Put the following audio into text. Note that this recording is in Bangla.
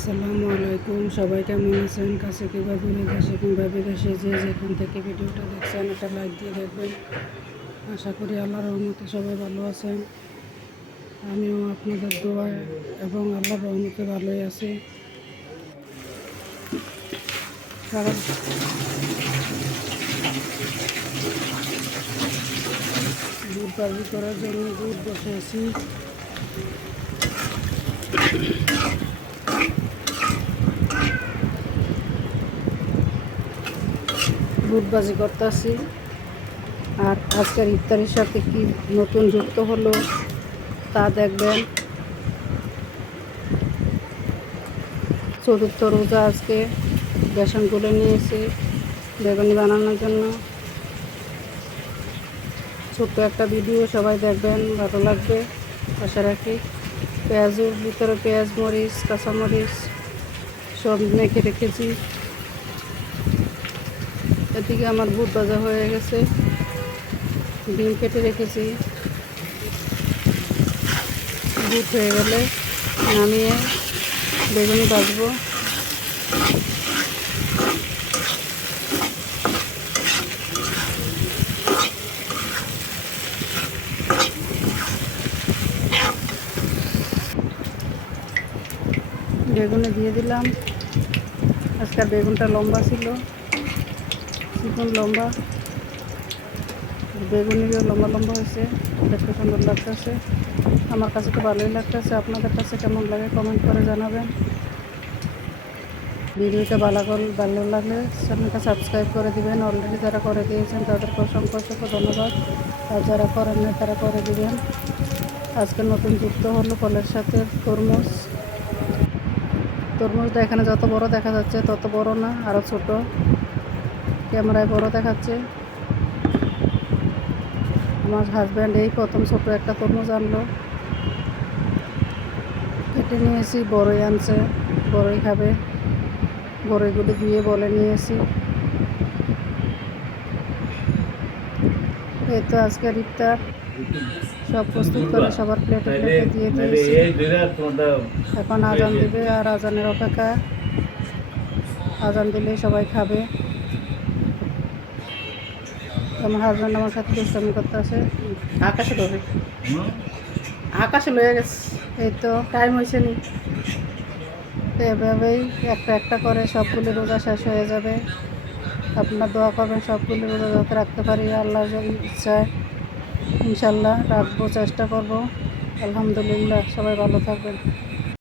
আসসালামু আলাইকুম। সবাই কেমন আছেন? কাছে কিংবা দূরে দেশে কিংবা বিদেশে, যে যেখান থেকে ভিডিওটা দেখছেন, একটা লাইক দিয়ে দেখবেন। আশা করি আল্লাহর রহমতে সবাই ভালো আছেন। আমিও আপনাদের দোয়ায় এবং আল্লাহর রহমতে ভালোই আছি। কারণ দুধ বাজি করার জন্য দুধ বসে দুধবাজি করতেছি। আর আজকের ইফতারির সাথে কি নতুন যুক্ত হলো, তা দেখবেন। চতুর্থ রোজা আজকে বেসন গুলে নিয়েছি, বেগুনি বানানোর জন্য। ছোট্ট একটা ভিডিও, সবাই দেখবেন, ভালো লাগবে, আশা রাখি। পেঁয়াজের ভিতরে পেঁয়াজ মরিচ, কাঁচামরিচ, সব মেখে রেখেছি। এদিকে আমার বুট ভাজা হয়ে গেছে। ডিম কেটে রেখেছি। বুট হয়ে গেলে নামিয়ে বেগুনি ভাজবো। বেগুনে দিয়ে দিলাম। আজকাল বেগুনটা লম্বা ছিল। চিকন লম্বা। বেগুনিও লম্বা লম্বা হয়েছে, দেখতে সুন্দর লাগতেছে। আমার কাছে তো ভালোই লাগতেছে। আপনাদের কাছে কেমন লাগে কমেন্ট করে জানাবেন। ভিডিওটা ভালো করে ভালো লাগলে চ্যানেলটা সাবস্ক্রাইব করে দিবেন। অলরেডি যারা করে দিয়েছেন তাদেরকে অসংখ্য অসংখ্য ধন্যবাদ। আর যারা করেন না তারা করে দিবেন। আজকে নতুন যুক্ত হলো ফলের সাথে তরমুজ। তরমুজটা এখানে যত বড় দেখা যাচ্ছে, তত বড় না আরও ছোট। ক্যামেরায় বড় দেখাচ্ছে। আমার হাজব্যান্ড এই প্রথম ছোট একটা তরমুজ আনলো। কেটে নিয়েছি, বড়ই আনছে, বড়ই খাবে। বড়ইগুলো দিয়ে বলে নিয়েছি। এই তো আজকের ইফতার। সব প্রস্তুত করে সবার প্লেটে প্লেটে দিয়ে দিয়েছি। এখন আজান দিবে আর আজানের অপেক্ষা আজান দিলেই সবাই খাবে। আমার হাজব্যান্ড আমার সাথে দুষ্টামি করতে আছে আকাশে ধরে। আকাশে লয়ে গেছে। এই তো টাইম হয়েছে নি। এভাবেই একটা একটা করে সবগুলি রোজা শেষ হয়ে যাবে। আপনার দোয়া করবেন সবগুলি রোজা যাতে রাখতে পারি। আল্লাহ ইচ্ছায় ইনশাল্লাহ রাখব, চেষ্টা করব। আলহামদুলিল্লাহ, সবাই ভালো থাকবেন।